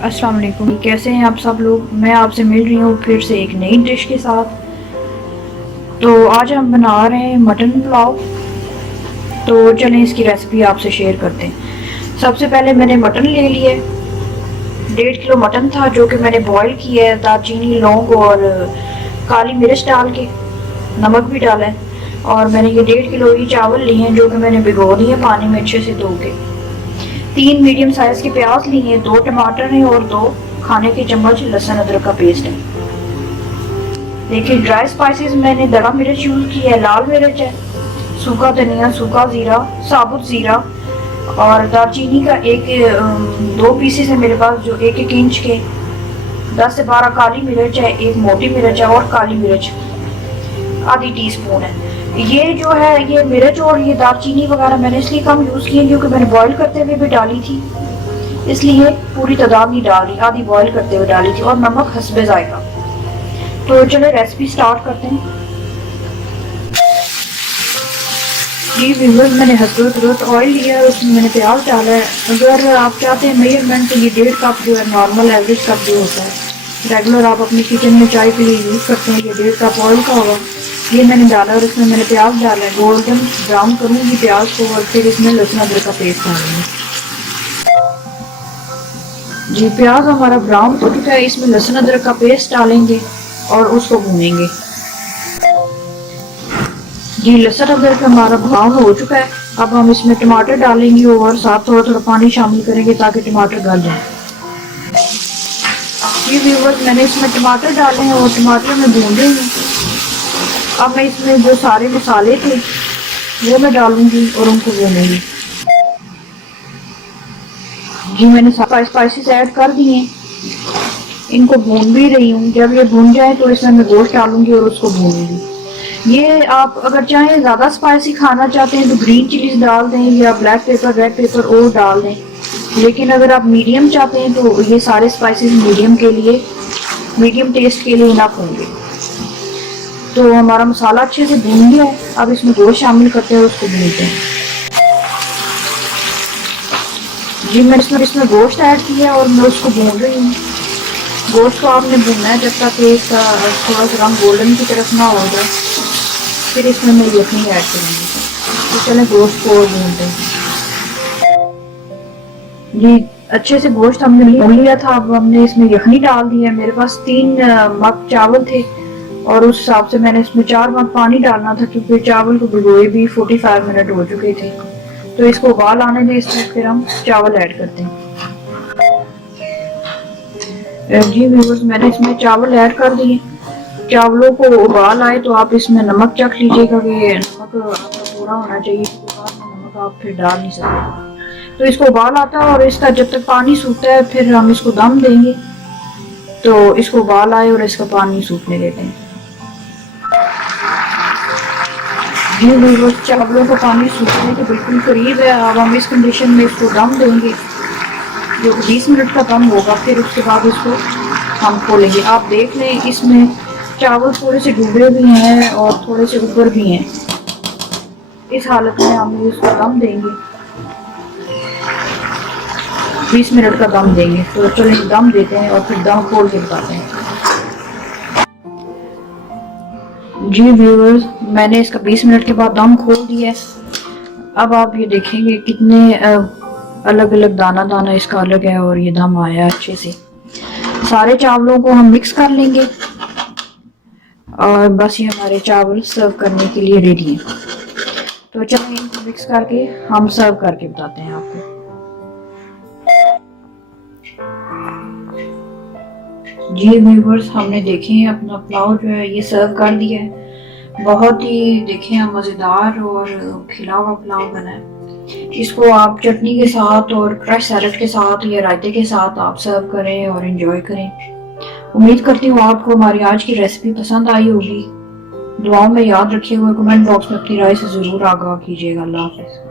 अस्सलाम वालेकुम। कैसे हैं आप सब लोग। मैं आपसे मिल रही हूँ फिर से एक नई डिश के साथ। तो आज हम बना रहे हैं मटन पुलाव। तो चलें इसकी रेसिपी आपसे शेयर करते हैं। सबसे पहले मैंने मटन ले लिए। 1.5 किलो मटन था जो कि मैंने बॉईल किया है। दालचीनी, लौंग और काली मिर्च डाल के, नमक भी डाला है। और मैंने ये 1.5 किलो ही चावल लिए हैं जो कि मैंने भिगो लिए पानी में अच्छे से धो के। 3 मीडियम साइज के प्याज लिए, 2 टमाटर हैं और 2 खाने के चम्मच लहसुन अदरक का पेस्ट है। देखिए ड्राई स्पाइसेस मैंने दड़ा मिर्च यूज की है, लाल मिर्च है, सूखा धनिया, सूखा जीरा, साबुत जीरा और दालचीनी का 2 पीसेस है मेरे पास जो 1-1 इंच के। 10 से 12 काली मिर्च है, 1 मोटी मिर्च है और काली मिर्च आधी टीस्पून है। ये जो है ये मिर्च और ये दालचीनी वगैरह मैंने इसलिए कम यूज की है क्योंकि मैंने बॉईल करते हुए भी डाली थी, इसलिए पूरी तादाद नहीं डाल रही, आधी बॉईल करते हुए डाली थी। और नमक हस्बे जायका। तो चलो रेसिपी स्टार्ट करते हैं। जी व्यूअर्स, मैंने हस्बे जरूरत ऑयल लिया है, उसमें मैंने प्याज डाला है। अगर आप चाहते हैं मेजरमेंट तो ये 1.5 कप जो है नॉर्मल एवरेज कप जो होता है रेगुलर आप अपनी किचन में चाय के लिए यूज करते हैं, ये 1.5 कप ऑयल का होगा। ये मैंने डाला और इसमें मैंने प्याज डाला है। गोल्डन ब्राउन करूँगी प्याज को और फिर इसमें लहसुन अदरक का पेस्ट डालूंगी। जी प्याज हमारा ब्राउन हो चुका है, इसमें लहसुन अदरक का पेस्ट डालेंगे और उसको भूनेंगे। जी लहसुन अदरक हमारा ब्राउन हो चुका है। अब हम इसमें टमाटर डालेंगे और साथ थोड़ा थोड़ा पानी शामिल करेंगे ताकि टमाटर गल जाए। जी व्यूअर्स, मैंने इसमें टमाटर डाले हैं और टमाटर में भून रही हूँ। अब मैं इसमें जो सारे मसाले थे वो मैं डालूंगी और उनको भूनूंगी। जी मैंने सारे स्पाइसेस ऐड कर दिए, इनको भून भी रही हूँ। जब ये भून जाए तो इसमें मैं गोश्त डालूंगी और उसको भूनूंगी। ये आप अगर चाहें ज़्यादा स्पाइसी खाना चाहते हैं तो ग्रीन चिलीज डाल दें या ब्लैक पेपर, रेड पेपर और डाल दें। लेकिन अगर आप मीडियम चाहते हैं तो ये सारे स्पाइसेस मीडियम टेस्ट के लिए इनफ होंगे। तो हमारा मसाला अच्छे से भून गया है। अब इसमें गोश्त शामिल करते हैं और उसको भूनते हैं। जी मैंने इसमें गोश्त ऐड किया और मैं उसको भून रही हूँ। गोश्त को आपने भूनना है जब तक इसका थोड़ा सा रंग गोल्डन की तरफ ना हो जाए, फिर इसमें मैं यखनी ऐड करूँगी। तो चलें गोश्त को भूनते हैं। जी अच्छे से गोश्त हमने भून लिया था। अब हमने इसमें यखनी डाल दी है। मेरे पास 3 मग चावल थे और उस हिसाब से मैंने इसमें 4 मग पानी डालना था क्योंकि चावल को भिगोए भी 45 मिनट हो चुके थे। तो इसको उबाल आने दें, इसमें फिर हम चावल ऐड करते हैं। जी व्यूअर्स, मैंने इसमें चावल ऐड कर दिए। चावलों को उबाल आए तो आप इसमें नमक चख लीजिएगा कि नमक आपका पूरा होना चाहिए, नमक आप फिर डाल नहीं सकते। तो इसको उबाल आता है और इसका जब तक पानी सूखता है फिर हम इसको दम देंगे। तो इसको उबाल आए और इसका पानी सूखने देते हैं। जी व्यूअर्स, चावलों का पानी सूखने के बिल्कुल करीब है। अब हम इस कंडीशन में इसको दम देंगे जो 20 मिनट का दम होगा। फिर उसके बाद इसको हम खोलेंगे। आप देख लें इसमें चावल थोड़े से डूबे भी हैं और थोड़े से ऊपर भी हैं। इस हालत में हम इसको दम देंगे, 20 मिनट का दम देंगे। तो चलिए दम देते हैं और फिर दम खोल के बताते हैं। जी व्यूअर्स, मैंने इसका 20 मिनट के बाद दम खोल दिया है। अब आप ये देखेंगे कितने अलग अलग दाना दाना इसका अलग है और ये दम आया अच्छे से। सारे चावलों को हम मिक्स कर लेंगे और बस ये हमारे चावल सर्व करने के लिए रेडी हैं। तो चलिए इनको मिक्स करके हम सर्व करके बताते हैं आपको। जी व्यूअर्स, हमने देखें अपना पुलाव जो है ये सर्व कर दिया है। बहुत ही देखें मज़ेदार और खिला हुआ पुलाव बना है। इसको आप चटनी के साथ और क्रश सैलेड के साथ या रायते के साथ आप सर्व करें और एंजॉय करें। उम्मीद करती हूँ आपको हमारी आज की रेसिपी पसंद आई होगी। दुआओं में याद रखिए हुए, कमेंट बॉक्स में अपनी राय से ज़रूर आगाह कीजिएगा। अल्लाह हाफ़िज़।